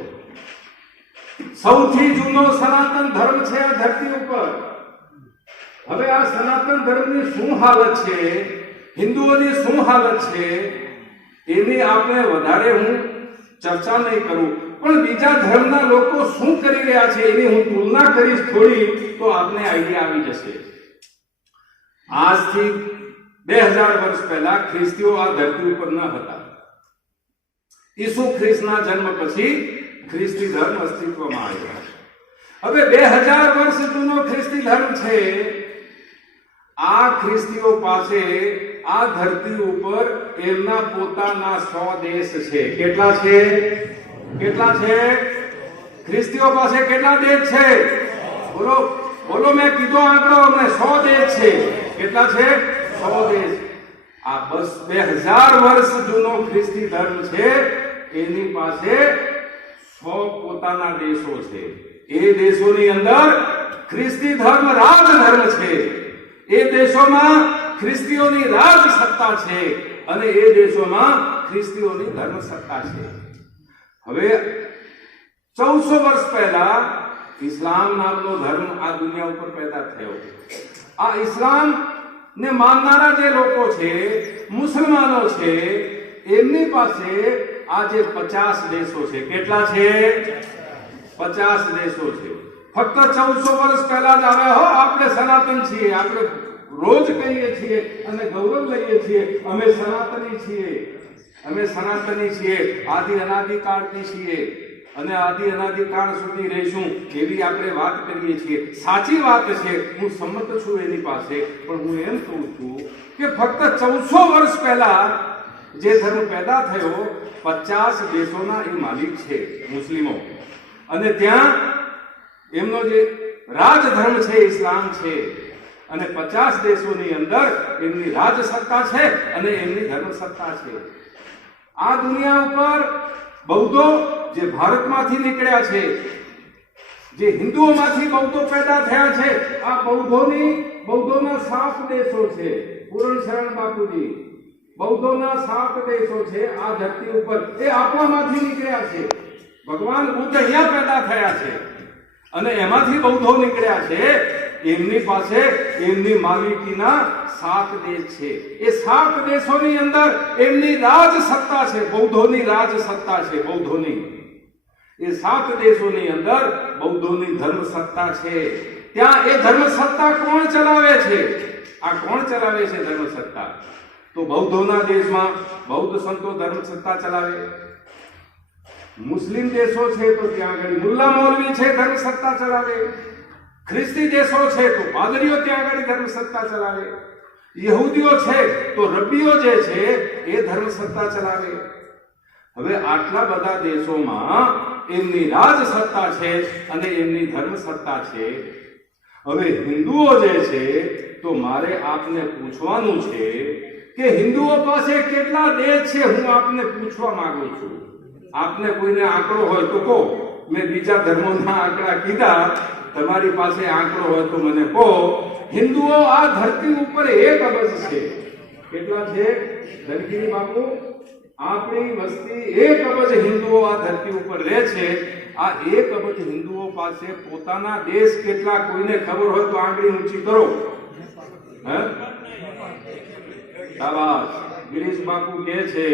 સૌથી જૂનો સનાતન ધર્મ છે આ ધરતી ઉપર. હવે આ સનાતન ધર્મની શું હાલત છે, હિન્દુઓની શું હાલત છે, એની આપણે વધારે હું ચર્ચા નહીં કરું, પણ બીજા ધર્મના લોકો શું કરી રહ્યા છે એની હું તુલના કરીશ થોડી, તો આપને આઈડિયા આવી જશે. આજથી 2000 વર્ષ પહેલા ખ્રિસ્તીઓ આ ધરતી ઉપર ન હતા. ઈસુ ખ્રિસ્તના જન્મ પછી ખ્રિસ્તી ધર્મ અસ્તિત્વમાં આવ્યો. હવે 2000 વર્ષ જૂનો ખ્રિસ્તી ધર્મ છે. આ ખ્રિસ્તીઓ પાસે આ ધરતી ઉપર એમના પોતાના 100 દેશ છે. કેટલા છે? ખ્રિસ્તીઓ પાસે કેટલા દેશ છે? બોલો, મેં કીધો આંકડો અમને 100 દેશ છે. કેટલા છે? 100 દેશ. આ બસ 2000 વર્ષ જૂનો ખ્રિસ્તી ધર્મ છે, એની પાસે 100 પોતાના દેશો છે. એ દેશોની અંદર ખ્રિસ્તી ધર્મ રાજધર્મ છે. એ દેશોમાં ખ્રિસ્તીઓની રાજસત્તા છે અને એ દેશોમાં ખ્રિસ્તીઓની ધર્મસત્તા છે. હવે 1400 વર્ષ પહેલા ઇસ્લામ નામનો ધર્મ આ દુનિયા ઉપર પેદા થયો. આ ઇસ્લામ ને માનનારા જે લોકો છે, મુસલમાનો છે, એમની પાસે આજે 50 દેશો છે. કેટલા છે? 50 દેશો છે. ફક્ત 1400 વર્ષ પહેલા જ આવ્યા હો. આપણે સનાતન છીએ, આપણે રોજ કહીએ છીએ અને ગૌરવ લઈએ છીએ, અમે સનાતની છીએ, આદિ અનાદિકાળથી છીએ અને આદિ અનાદિકાળ સુધી રહીશું એવી આપણે વાત કરીએ છીએ. સાચી વાત છે, હું સંમત છું એની પાસે, પણ હું એમ કહું છું કે ફક્ત 1400 વર્ષ પહેલા જે ધર્મ પેદા થયો 50 દેશોના એ માલિક છે મુસ્લિમો, અને ત્યાં એમનો જે રાજધર્મ છે ઇસ્લામ છે, અને 50 દેશોની અંદર એમની રાજસત્તા છે અને એમની ધર્મસત્તા છે. આ દુનિયા ઉપર બૌદ્ધો જે ભારતમાંથી નીકળ્યા છે, જે હિન્દુઓમાંથી બૌદ્ધો પેદા થયા છે, આ બૌદ્ધોના 7 દેશો છે. પૂરણ શરણ બાપુજી, બૌદ્ધોના 7 દેશો છે આ ધરતી ઉપર. એ આપણામાંથી નીકળ્યા છે. ભગવાન બુદ્ધ અહીંયા પેદા થયા છે અને એમાંથી બૌદ્ધો નીકળ્યા છે. એમની પાસે એમની માલિકીના 7 દેશ છે. એ 7 દેશોની અંદર એમની રાજ સત્તા છે, બૌદ્ધોની રાજ સત્તા છે. બૌદ્ધોની એ 7 દેશોની અંદર બૌદ્ધોની ધર્મ સત્તા છે. ત્યાં એ ધર્મ સત્તા કોણ ચલાવે છે? આ કોણ ચલાવે છે ધર્મ સત્તા? તો બૌદ્ધોના દેશમાં બૌદ્ધ સંતો ધર્મ સત્તા ચલાવે. મુસ્લિમ દેશો છે તો ત્યાં આગળ મુલ્લા મૌલવી છે ધર્મ સત્તા ચલાવે. ખ્રિસ્તી દેશો છે તો પાદરીઓ ત્યાં આગળ ધર્મ સત્તા ચલાવે. યહૂદીઓ છે તો રબ્બીઓ જે છે એ ધર્મ સત્તા ચલાવે. હવે આટલા બધા દેશોમાં એમની રાજ સત્તા છે અને એમની ધર્મ સત્તા છે. હવે હિન્દુઓ જે છે તો મારે આપને પૂછવાનું છે કે હિન્દુઓ પાસે કેટલા દેશ છે? હું આપને પૂછવા માંગુ છું. આપને કોઈને આંકડો હોય તો કહો. મેં બીજા ધર્મોના આંકડા કીધા, તમારી પાસે આંકડો હોય તો મને કહો. હિન્દુઓ આ ધરતી ઉપર 1 અબજ છે. કેટલા છે ધનગીરી બાપુ? આપણી વસ્તી 1 અબજ હિન્દુઓ આ ધરતી ઉપર રહે છે. આ 1 અબજ હિન્દુઓ પાસે પોતાના દેશ કેટલા કોઈને ખબર હોય તો આંગળી ઊંચી કરો. શાબાશ. ગિરીશ બાપુ કહે છે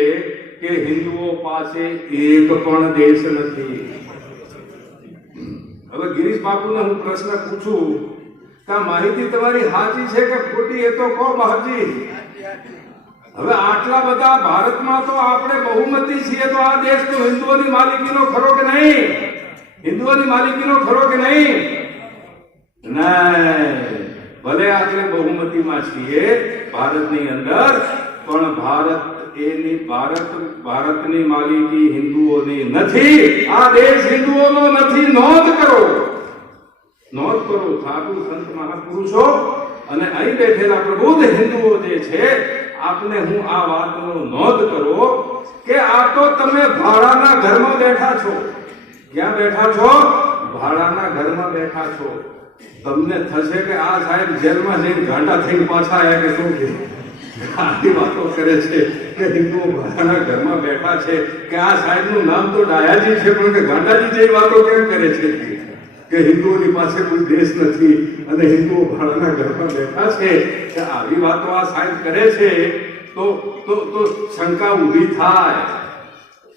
કે હિન્દુઓ પાસે 1 પણ દેશ નથી. હવે ગિરીશ બાપુને હું પ્રશ્ન પૂછું કે આ માહિતી તમારી સાચી છે કે ખોટી? એ તો કહો બાપજી. હવે આટલા બધા ભારતમાં તો આપણે બહુમતી છીએ, તો આ દેશ તો હિન્દુઓની માલિકીનો ખરો કે નહીં? હિન્દુઓની માલિકીનો ખરો કે નહીં? નહીં. ભલે આપણે બહુમતીમાં છીએ ભારતની અંદર, પણ ભારતની માલિકી હિન્દુઓની નથી. આ દેશ હિન્દુઓનો નથી. નોંધ કરો, નોંધ કરો. સાધુ સંત મહાપુરુષો અને અહીં બેઠેલા પ્રબુદ્ધ હિન્દુઓ જે છે, આપને હું આ વાતનો નોંધ કરો કે આ તો તમે ભાડાના ઘરમાં બેઠા છો. ક્યાં બેઠા છો? ભાડાના ઘરમાં બેઠા છો. તમને થશે કે આ સાહેબ જેલમાં જઈને ગાંડા થઈને પાછા આવ્યા કે શું? કે આટલી વાતો કરે છે કે હિન્દુઓ ભાડાના ઘરમાં બેઠા છે, કે આ સાહેબનું નામ તો ડાયાજી છે પણ કે ગાંડાજી જેવી વાતો કેમ કરે છે કે હિન્દુઓની પાસે કોઈ દેશ નથી અને હિન્દુઓ ભાડાના ઘરમાં બેઠા છે? કે આવી વાતો આ સાહેબ કરે છે તો શંકા ઊભી થાય.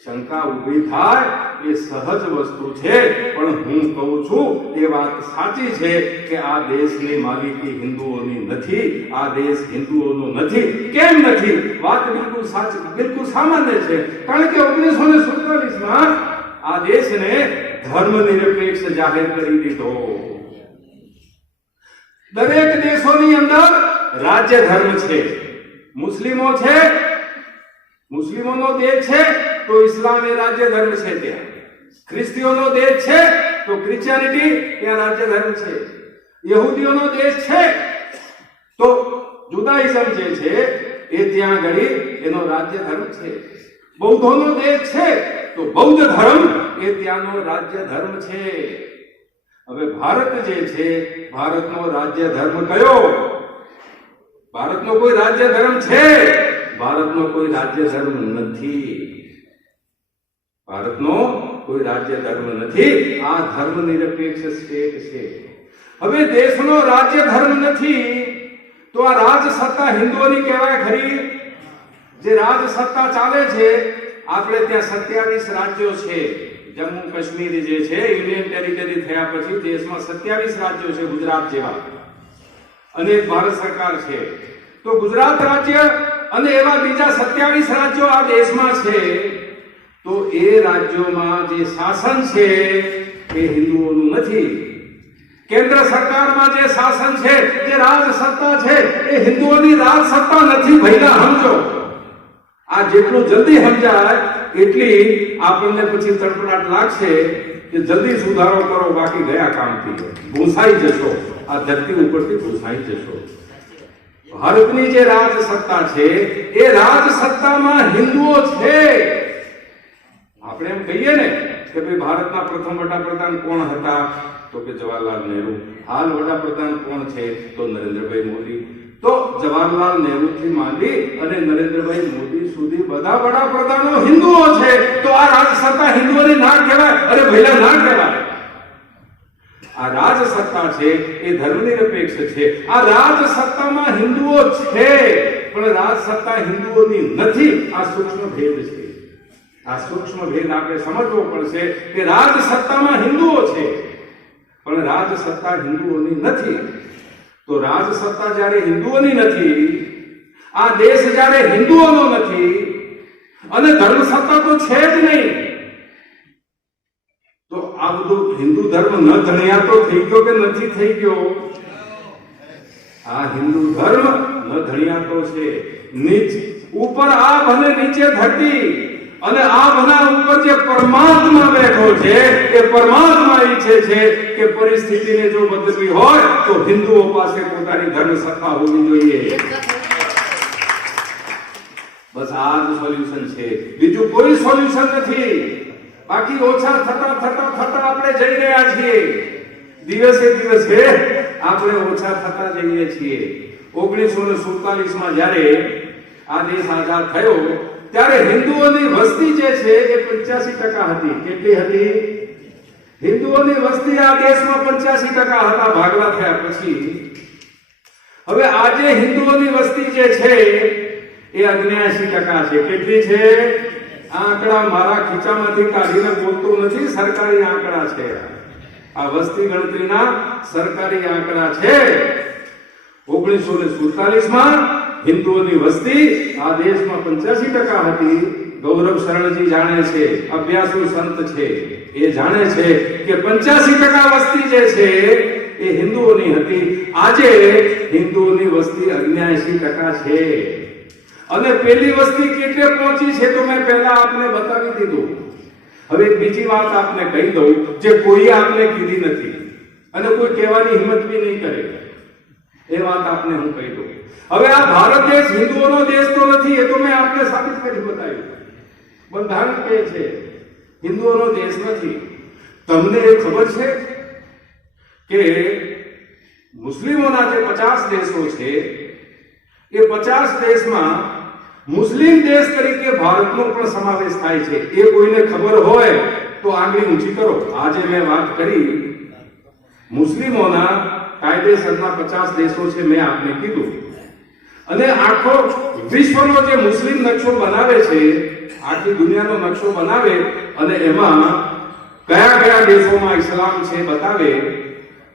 શંકા ઊભી થાય એ સહજ વસ્તુ છે. પણ હું કહું છું એ વાત સાચી છે કે આ દેશની માલિકી હિન્દુઓની નથી. આ દેશ હિન્દુઓનો નથી. કેમ નથી? વાત બિલકુલ સાચી, બિલકુલ સામાન્ય છે. કારણ કે 1947માં આ દેશને ધર્મ નિરપેક્ષ જાહેર કરી દીધો. દરેક દેશોની અંદર રાજ્ય ધર્મ છે. મુસ્લિમો છે, મુસ્લિમોનો દેશ છે તો ઇસ્લામ એ રાજ્ય ધર્મ છે. ત્યાં ખ્રિસ્તીઓનો દેશ છે તો ક્રિશ્ચિયાનિટી ત્યાં રાજ્ય ધર્મ છે. યહૂદીઓનો દેશ છે તો જુદાઇઝમ જે છે એ ત્યાં આગળ એનો રાજ્ય ધર્મ છે. બૌદ્ધોનો દેશ છે તો બૌદ્ધ ધર્મ એ ત્યાંનો રાજ્ય ધર્મ છે. હવે ભારત જે છે, ભારતનો રાજ્ય ધર્મ કયો? ભારતનો કોઈ રાજ્ય ધર્મ છે? ભારતનો કોઈ રાજ્ય ધર્મ નથી. ભારતનો કોઈ રાજ્ય ધર્મ નથી. આ ધર્મ નિરપેક્ષ સ્ટેટ છે. હવે દેશનો રાજ્ય ધર્મ નથી તો આ રાજ સત્તા હિન્દુઓની કહેવાય ખરી? જે રાજ સત્તા ચાલે છે, આપણે ત્યાં 27 રાજ્યો છે. જમ્મુ કાશ્મીર જે છે યુનિયન ટેરિટરી થયા પછી દેશમાં 27 રાજ્યો છે ગુજરાત જેવા, અને ભારત સરકાર છે. તો ગુજરાત રાજ્ય અને એવા બીજા 27 રાજ્યો આ દેશમાં છે. તો એ રાજ્યોમાં જે શાસન છે એ હિન્દુઓનું નથી. કેન્દ્ર સરકારમાં જે શાસન છે, જે રાજ સત્તા છે, એ હિન્દુઓની રાજ સત્તા નથી. ભઈલા સમજો. આ જેટલું જલ્દી સમજાય એટલી આપણને પછી તડપડાટ લાગશે કે જલ્દી સુધારો કરો, બાકી ગયા કામથી ભૂસાઈ જશો. આ ધરતી ઉપરથી ભૂસાઈ જશો. ભારતની જે રાજ સત્તા છે એ રાજ સત્તામાં હિન્દુઓ છે. આપણે એમ કહીએ ને કે ભાઈ ભારતના પ્રથમ વડાપ્રધાન કોણ હતા? તો કે જવાહરલાલ નહેરુ. હાલ વડાપ્રધાન કોણ છે? તો નરેન્દ્રભાઈ મોદી. તો જવાહરલાલ નહેરુ થી માંડી અને નરેન્દ્રભાઈ મોદી સુધી બધા વડાપ્રધાનો હિન્દુઓ છે. તો આ રાજ સત્તા હિન્દુઓની ના કહેવાય? અરે ભઈલા ના કહેવાય. આ રાજસત્તા છે એ ધર્મનિરપેક્ષ છે. આ રાજસત્તામાં હિન્દુઓ છે પણ રાજસત્તા હિન્દુઓની નથી. આ સૂક્ષ્મ ભેદ છે. આ સૂક્ષ્મ ભેદ આપણે સમજવો પડશે કે રાજસત્તામાં હિન્દુઓ છે પણ રાજસત્તા હિન્દુઓની નથી. તો રાજસત્તા જ્યારે હિન્દુઓની નથી, આ દેશ જ્યારે હિન્દુઓનો નથી અને ધર્મસત્તા તો છે જ નહીં, તો આ બધું હિન્દુ ધર્મ ન ધણિયાતો થઈ ગયો કે નથી થઈ ગયો? આ હિન્દુ ધર્મ ન ધણિયાતો છે. નીચે ઉપર આભ અને નીચે ધરતી, અને આભના ઉપર જે પરમાત્મા બેઠો છે એ પરમાત્મા ઈચ્છે છે કે પરિસ્થિતિને જો બદલવી હોય તો હિન્દુઓ પાસે પોતાની ધર્મ સત્તા હોવી જોઈએ. બસ આ જ સોલ્યુશન છે, બીજું કોઈ સોલ્યુશન નથી. બાકી ઓછા થતા થતા થતા આપણે જઈ રહ્યા છીએ. દિવસે દિવસે આપણે ઓછા થતા જઈએ છીએ. 1947 જ્યારે આ દેશ આઝાદ થયો ત્યારે હિન્દુઓની વસ્તી જે છે એ 85% હતી. કેટલી હતી? હિન્દુઓની વસ્તી આ દેશમાં 85% હતા ભાગલા થયા પછી. હવે આજે હિન્દુઓની વસ્તી જે છે એ 79% છે. કેટલી છે? આ આંકડા મારા ખીચામાંથી કાઢીને બોલતો નથી, સરકારી આંકડા છે. આ વસ્તી ગણતરીના સરકારી આંકડા છે. 1947 માં હિન્દુઓની વસ્તી આ દેશમાં 85% હતી. ગૌરવ શરણજી જાણે છે, અભ્યાસુ સંત છે, એ જાણે છે કે 85% વસ્તી જે છે એ હિન્દુઓની હતી. આજે હિન્દુઓની વસ્તી 79% છે. અને પેલી વસ્તી કેટલે પહોંચી છે તો મેં પહેલા આપને બતાવી દીધું. હવે બીજી વાત આપને કહી દઉં જે કોઈએ આપને કીધી નથી અને કોઈ કહેવાની હિંમત બી નહીં કરે. એ વાત આપને હું કહી દઉં. હવે આ ભારત દેશ હિન્દુઓનો દેશ તો નથી, એ તો મેં આપને સાબિત કરી બતાવ્યું. બંધારણ કહે છે હિન્દુઓનો દેશ નથી. તમને એ ખબર છે કે મુસ્લિમોના જે 50 દેશો છે એ 50 દેશમાં મુસ્લિમ દેશ તરીકે ભારતનો પણ સમાવેશ થાય છે. એ કોઈને ખબર હોય તો આંગળી ઊંચી કરો. આજે મેં વાત કરી મુસ્લિમોના કાયદેસરના 50 દેશો છે, મેં આપને કીધું. અને આખો વિશ્વનો જે મુસ્લિમ નકશો બનાવે છે, આખી દુનિયાનો નકશો બનાવે અને એમાં કયા કયા દેશોમાં ઇસ્લામ છે બતાવે,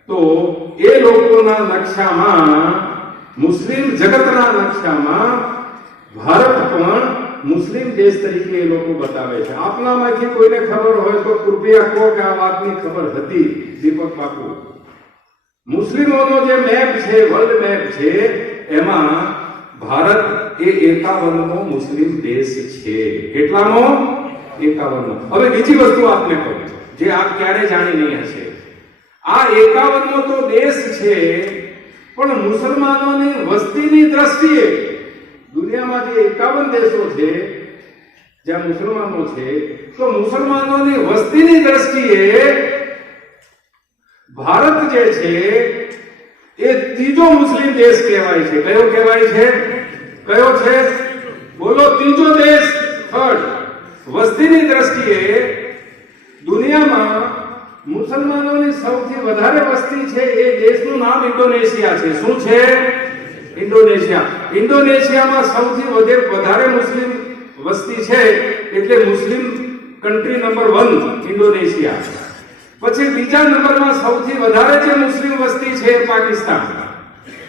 તો એ લોકોના નકશામાં, મુસ્લિમ જગતના નકશામાં ભારત પણ મુસ્લિમ દેશ તરીકે એ લોકો બતાવે છે. આપનામાંથી કોઈને ખબર હોય તો કૃપયા કહો કે આ વાતની ખબર હતી દીપક બાપુ? મુસ્લિમોનો જે મેપ છે, વર્લ્ડ મેપ છે, એમાં ભારત એ 51મો મુસ્લિમ દેશ છે. કેટલામો? 51મો. હવે બીજી વસ્તુ આપને કહું જે આપ ક્યારે જાણી નહીં હશે. આ 51મો તો દેશ છે, પણ મુસલમાનોની વસ્તીની દ્રષ્ટિએ દુનિયામાં જે 51 દેશો છે જ્યાં મુસલમાનો છે, તો મુસલમાનોની વસ્તીની દ્રષ્ટિએ ભારત જે છે એ ત્રીજો મુસ્લિમ દેશ કહેવાય છે. કયો કહેવાય છે? કયો છે? બોલો. ત્રીજો દેશ, થર્ડ. વસ્તીની દ્રષ્ટિએ દુનિયામાં મુસલમાનોની સૌથી વધારે વસ્તી છે એ દેશનું નામ ઇન્ડોનેશિયા છે. શું છે? ઇન્ડોનેશિયા. ઇન્ડોનેશિયામાં સૌથી વધારે મુસ્લિમ વસ્તી છે એટલે મુસ્લિમ કન્ટ્રી નંબર 1 ઇન્ડોનેશિયા. પછી બીજા નંબરમાં સૌથી વધારે જે મુસ્લિમ વસ્તી છે એ પાકિસ્તાન,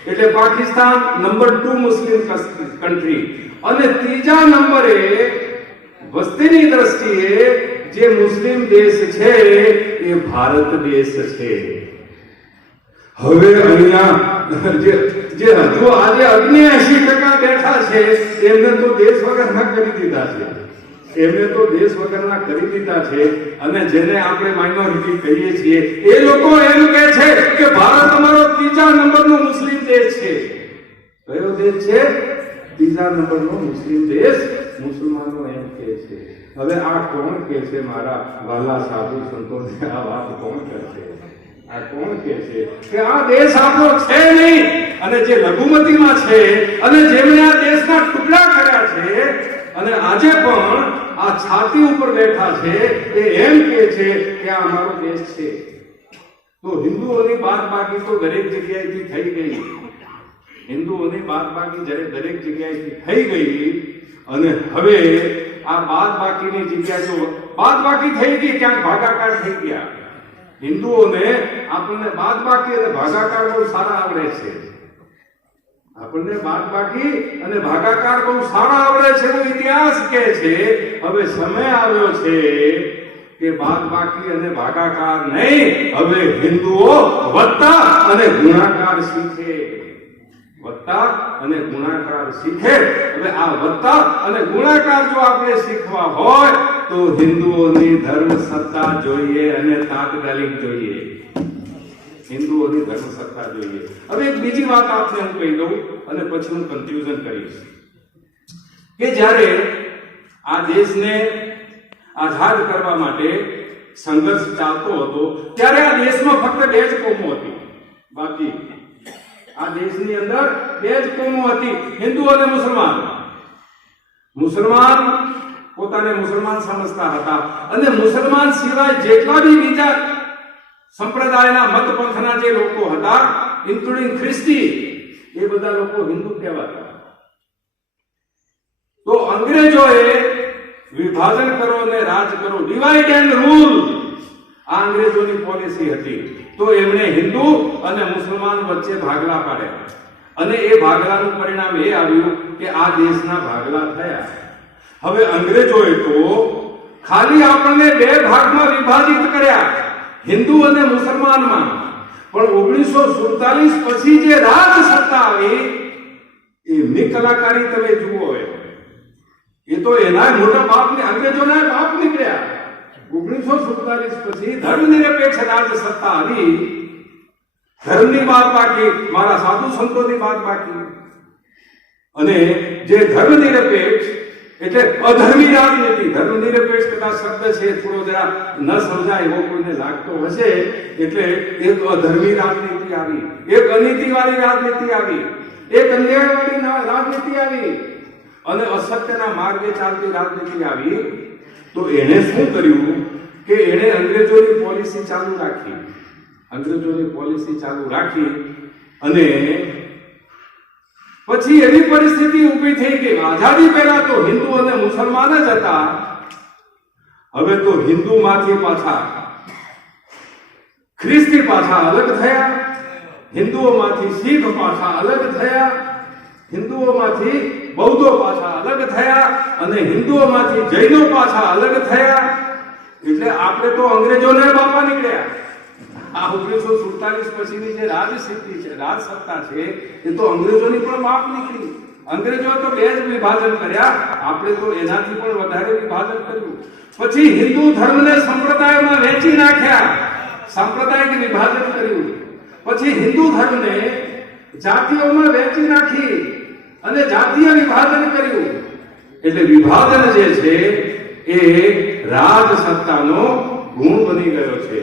એટલે પાકિસ્તાન નંબર 2 મુસ્લિમ કન્ટ્રી. અને ત્રીજા નંબરે વસ્તીની દ્રષ્ટિએ જે મુસ્લિમ દેશ છે એ ભારત દેશ છે. હવે અહીંયા જે હજુ આજે 79% બેઠા છે એમને તો દેશ વગરના કરી દીધા છે. એમને તો દેશ વગરના કરી દીધા છે. અને જેને આપણે માઇનોરિટી કહીએ છીએ એ લોકો એમ કહે છે કે ભારત અમારો ત્રીજા નંબરનો મુસ્લિમ દેશ છે. કયો દેશ છે? ત્રીજા નંબરનો મુસ્લિમ દેશ. મુસલમાનો એમ કહે છે. હવે આ કોણ કહે છે? મારા વાલા સાધુ સંતોને આ વાત કોણ કરશે? આ કોણ કહે છે કે આ દેશ આપણો છે નહીં? અને જે લઘુમતીમાં છે અને જેમણે આ દેશના ટુકડા કર્યા છે અને આજે પણ આ છાતી ઉપર બેઠા છે એ એમ કહે છે કે આ અમારો દેશ છે. તો હિન્દુઓની બાદબાકી તો દરેક જગ્યાએથી થઈ ગઈ. હિન્દુઓની બાદબાકી જ્યારે દરેક જગ્યાએથી થઈ ગઈ અને હવે આ બાદબાકીની જગ્યા જો બાદબાકી થઈ ગઈ, ક્યાંક ભાગાકાર થઈ ગયા. હિન્દુઓને આપણને બાદબાકી અને ભાગાકાર બહુ સારા આવડે છે. આપણને બાદબાકી અને ભાગાકાર બહુ સારા આવડે છે એવો ઇતિહાસ કહે છે. હવે સમય આવ્યો છે કે બાદબાકી અને ભાગાકાર નહીં, હવે હિન્દુઓ વત્તા અને ગુણાકાર શીખે. વત્તા અને ગુણાકાર શીખે. હવે આ વત્તા અને ગુણાકાર જો આપણે શીખવા હોય તો હિન્દુઓની ધર્મ સત્તા જોઈએ અને તાત્કાલિક જોઈએ. હિન્દુઓની ધર્મ સત્તા જોઈએ. હવે એક બીજી વાત આપને હું કહી દઉં અને પછી હું કન્ફ્યુઝન કરીશ કે જ્યારે આ દેશને આઝાદ કરવા માટે સંઘર્ષ ચાલતો હતો ત્યારે આ દેશમાં ફક્ત બે જ કોમો હતી. બાકી આ દેશની અંદર બે જ કોમો હતી, હિન્દુ અને મુસલમાન. મુસલમાન પોતાને મુસલમાન સમજતા હતા અને મુસલમાન સિવાય જેટલા બી બીજા સંપ્રદાયના મત પંથના જે લોકો હતા, ઇન્ક્લુડિંગ ખ્રિસ્તી, એ બધા લોકો હિન્દુ કહેવાતા. તો અંગ્રેજોએ વિભાજન કરો અને રાજ કરો, ડિવાઇડ એન્ડ રૂલ, આ અંગ્રેજોની પોલિસી હતી. તો એમણે હિન્દુ અને મુસલમાન વચ્ચે ભાગલા પાડ્યા અને એ ભાગલાનું પરિણામ એ આવ્યું કે આ દેશના ભાગલા થયા. હવે અંગ્રેજોએ તો ખાલી આપણને બે ભાગમાં વિભાજિત કર્યા, હિન્દુ અને મુસલમાનમાં. પણ 1947 પછી જે રાજ સત્તા આવી એમની કલાકારી તમે જુઓ. એ તો એના મોટા બાપને અંગ્રેજોના બાપ નીકળ્યા. 1947 પછી ધર્મનિરપેક્ષ રાજ સત્તા આવી. ધર્મની વાત બાકી, મારા સાધુ સંતોની વાત બાકી. અને જે ધર્મનિરપેક્ષ એટલે અધર્મી રાજનીતિ, ધર્મનિરપેક્ષ કદાચ શબ્દ છે થોડો જરા ન સમજાય એવો કોઈને લાગતો હશે, એટલે એક અધર્મી રાજનીતિ આવી, એક અનીતિવાળી રાજનીતિ આવી, એક અન્યાયવાળી રાજનીતિ આવી અને અસત્યના માર્ગે ચાલતી રાજનીતિ આવી. તો એણે શું કર્યું કે એણે અંગ્રેજોની પોલિસી ચાલુ રાખી. અંગ્રેજોની પોલિસી ચાલુ રાખી અને પછી એવી પરિસ્થિતિ ઊભી થઈ ગઈ. આઝાદી પહેલા તો હિન્દુ અને મુસલમાન જ હતા. હવે તો હિન્દુમાંથી પાછા ખ્રિસ્તી પાછા અલગ થયા, હિન્દુઓમાંથી શીખ પાછા અલગ થયા, હિન્દુઓમાંથી બૌદ્ધો પાછા અલગ થયા અને હિન્દુઓમાંથી જૈનો પાછા અલગ થયા. એટલે આપણે તો અંગ્રેજોના બાપા નીકળ્યા. આ 1947 પછીની જે રાજસ્થિતિ છે, રાજ સત્તા છે, એ તો અંગ્રેજોની પણ બાપ નીકળી. અંગ્રેજોએ તો બે જ વિભાજન કર્યા, આપણે તો એનાથી પણ વધારે વિભાજન કર્યું. પછી હિન્દુ ધર્મને સંપ્રદાયોમાં વહેંચી નાખ્યા, સાંપ્રદાયિક વિભાજન કર્યું. પછી હિન્દુ ધર્મને જાતિઓમાં વહેંચી નાખી અને જાતીય વિભાજન કર્યું. એટલે વિભાજન જે છે એ રાજ સત્તાનો ગુણ બની ગયો છે.